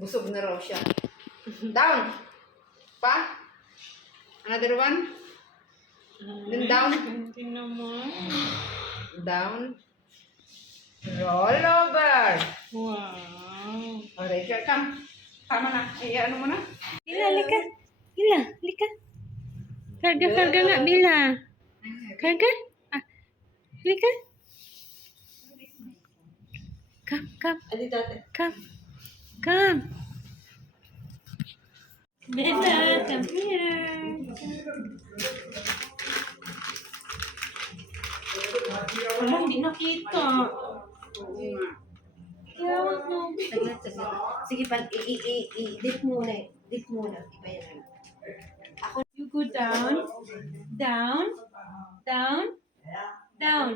Busog na raw siya. Down. Pa. Another one. Then down. Hindi naman. Down. Roll over. Wow. Alright, come. Tama na. Ay, ano mo na? Bila, lika. Bila, lika. Karga nga, Bila. Karga. Ah, lika. Come. Come. Come. Bella, come here. Wala, hindi nakita. Yawag mo. Saglit. Sige, dip muna. Dip muna. Iba yan. You go down, down, down, down,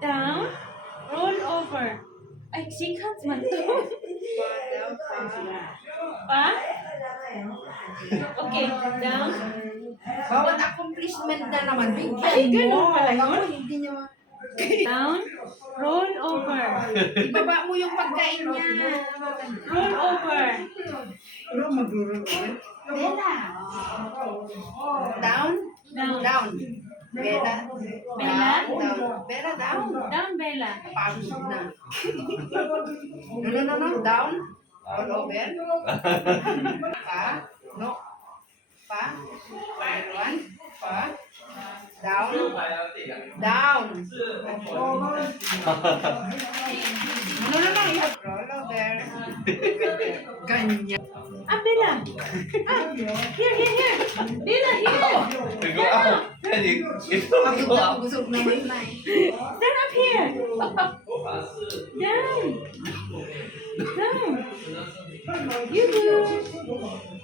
down, roll over. Ay, sikat man to. Pa? Okay, down. Bawat accomplishment na naman. Bigyan Ay, ganun mo. pala yun? Ako, hindi niya Down, roll over. Ibaba mo yung pagkain niya. Roll over. Pero mag-roll over. Bella. Down. Down. Down. Bella. Bella? Down. Bella, down. Down, Bella. Pagod na. No. Down. Roll over. Pa. No. Pa. Another one. Pa. Down. Down. No. Roll over. Ganyan. Ah, Bella. Ah, here. Bella, here. Go out. Pwede. Ito Pagod go na, out. busog naman na eh. Stand up here. Down. Down. You go.